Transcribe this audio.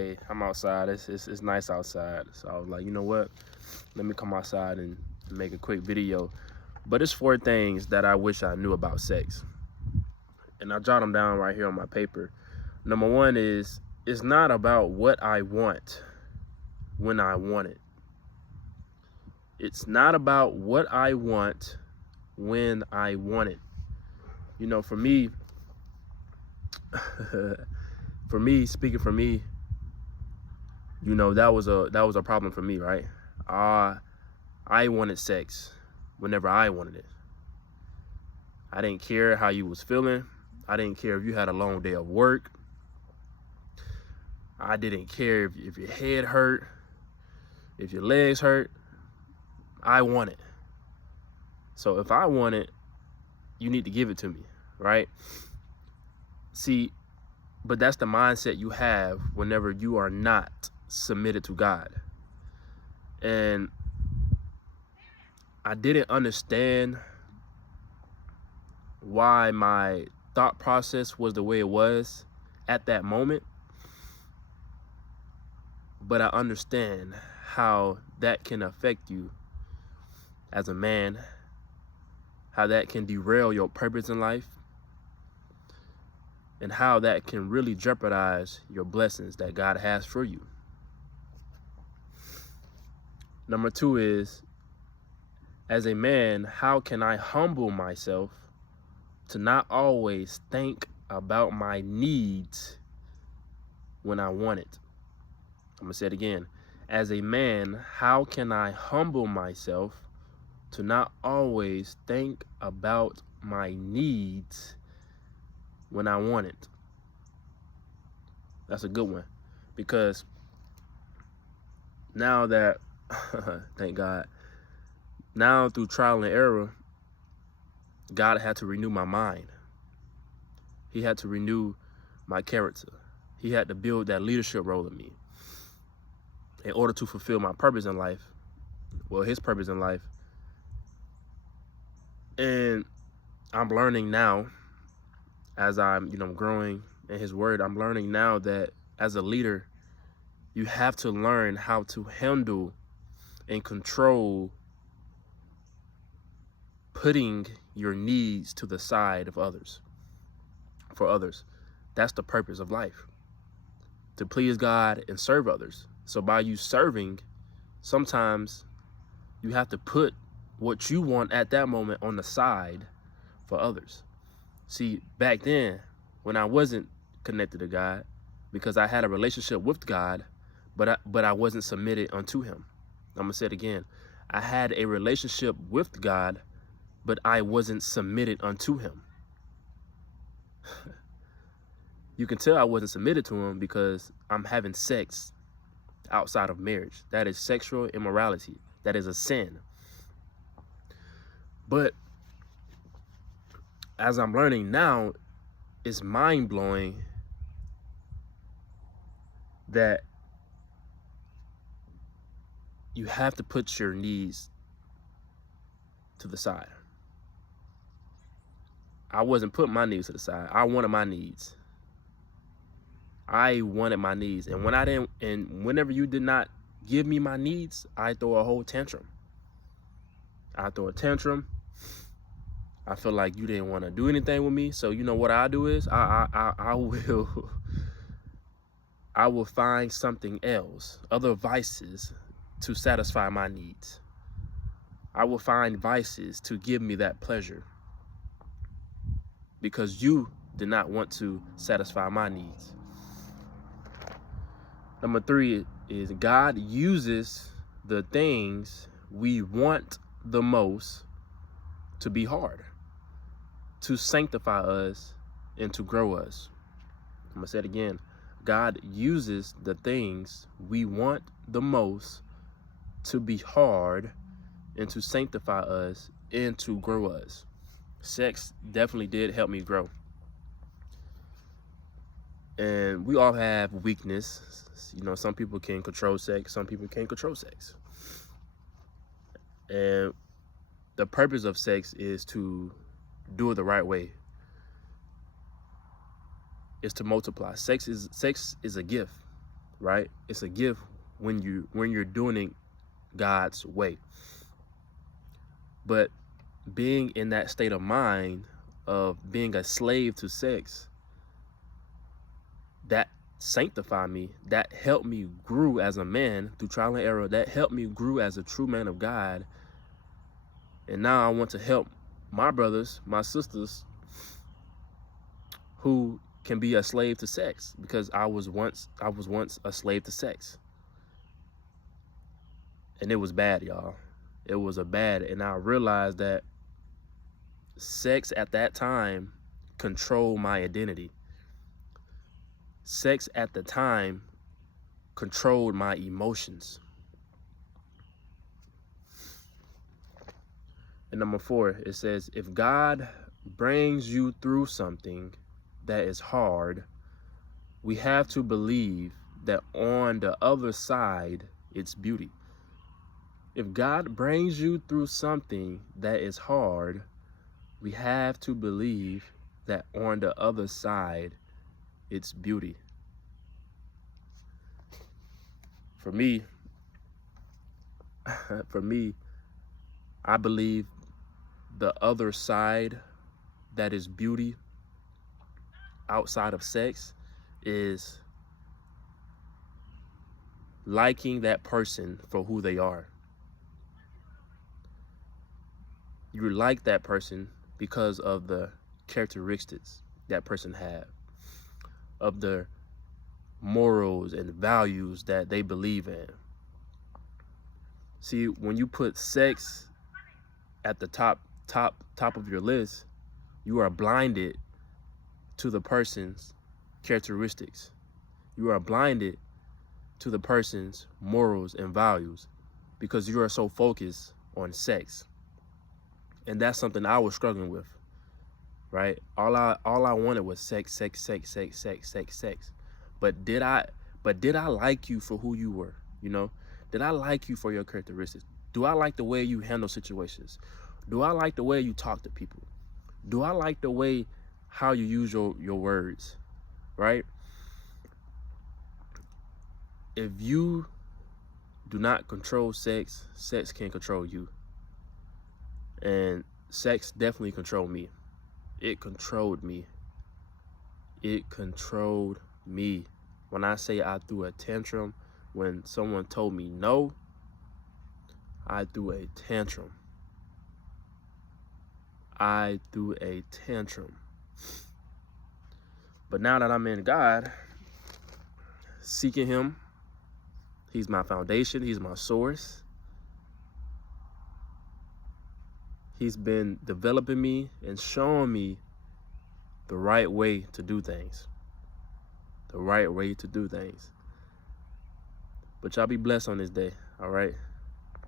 Hey, I'm outside. It's nice outside. So I was like, you know what? Let me come outside and make a quick video. But it's four things that I wish I knew about sex. And I jot them down right here on my paper. Number one is it's not about what I want when I want it. It's not about what I want when I want it. You know, for me, speaking for me, you know, that was a problem for me, right? I wanted sex whenever I wanted it. I didn't care how you was feeling. I didn't care if you had a long day of work. I didn't care if your head hurt, if your legs hurt. I want it. So if I want it, you need to give it to me, right? See, but that's the mindset you have whenever you are not submitted to God. And I didn't understand why my thought process was the way it was at that moment. But I understand how that can affect you as a man, how that can derail your purpose in life, and how that can really jeopardize your blessings that God has for you. Number two is, as a man, how can I humble myself to not always think about my needs when I want it? I'm gonna say it again. As a man, how can I humble myself to not always think about my needs when I want it? That's a good one, because now that, thank God, now through trial and error, God had to renew my mind. He had to renew my character. He had to build that leadership role in me in order to fulfill my purpose in life, well, his purpose in life. And I'm learning now, as I'm, growing in his word, I'm learning now that as a leader, you have to learn how to handle and control putting your needs to the side of others, for others. That's the purpose of life, to please God and serve others. So by you serving, sometimes you have to put what you want at that moment on the side for others. See, back then, when I wasn't connected to God, because I had a relationship with God, but I wasn't submitted unto him. I'm gonna say it again. I had a relationship with God, but I wasn't submitted unto him. You can tell I wasn't submitted to him because I'm having sex outside of marriage. That is sexual immorality. That is a sin. But as I'm learning now, it's mind-blowing that you have to put your needs to the side. I wasn't putting my needs to the side. I wanted my needs. I wanted my needs. And when I didn't, and whenever you did not give me my needs, I throw a whole tantrum. I throw a tantrum. I feel like you didn't want to do anything with me. So you know what I do is I will find something else, other vices to satisfy my needs. I will find vices to give me that pleasure because you did not want to satisfy my needs. Number three is God uses the things we want the most to be hard, to sanctify us and to grow us. I'm gonna say it again. God uses the things we want the most to be hard and to sanctify us and to grow us. Sex definitely did help me grow. And we all have weakness. You know, some people can control sex, some people can't control sex. And the purpose of sex is to do it the right way. Is to multiply. Sex is a gift. right? It's a gift when you're doing it God's way. But being in that state of mind of being a slave to sex, that sanctified me, that helped me grow as a man through trial and error, that helped me grow as a true man of God. And now I want to help my brothers, my sisters, who can be a slave to sex, because I was once a slave to sex. And it was bad, y'all. It was a bad, and I realized that sex at that time controlled my identity. Sex at the time controlled my emotions. And number 4, it says, if God brings you through something that is hard, we have to believe that on the other side, it's beauty. If God brings you through something that is hard, we have to believe that on the other side, it's beauty. For me, I believe the other side that is beauty outside of sex is liking that person for who they are. You like that person because of the characteristics that person have, of the morals and values that they believe in. See, when you put sex at the top of your list, you are blinded to the person's characteristics. You are blinded to the person's morals and values because you are so focused on sex. And that's something I was struggling with, right? All I wanted was sex. But did I like you for who you were? You know, did I like you for your characteristics? Do I like the way you handle situations? Do I like the way you talk to people? Do I like the way how you use your words, right? If you do not control sex, sex can control you. And sex definitely controlled me. It controlled me. It controlled me. When I say I threw a tantrum, when someone told me no, I threw a tantrum. I threw a tantrum. But now that I'm in God, seeking Him, He's my foundation, He's my source. He's been developing me and showing me the right way to do things. The right way to do things. But y'all be blessed on this day, all right?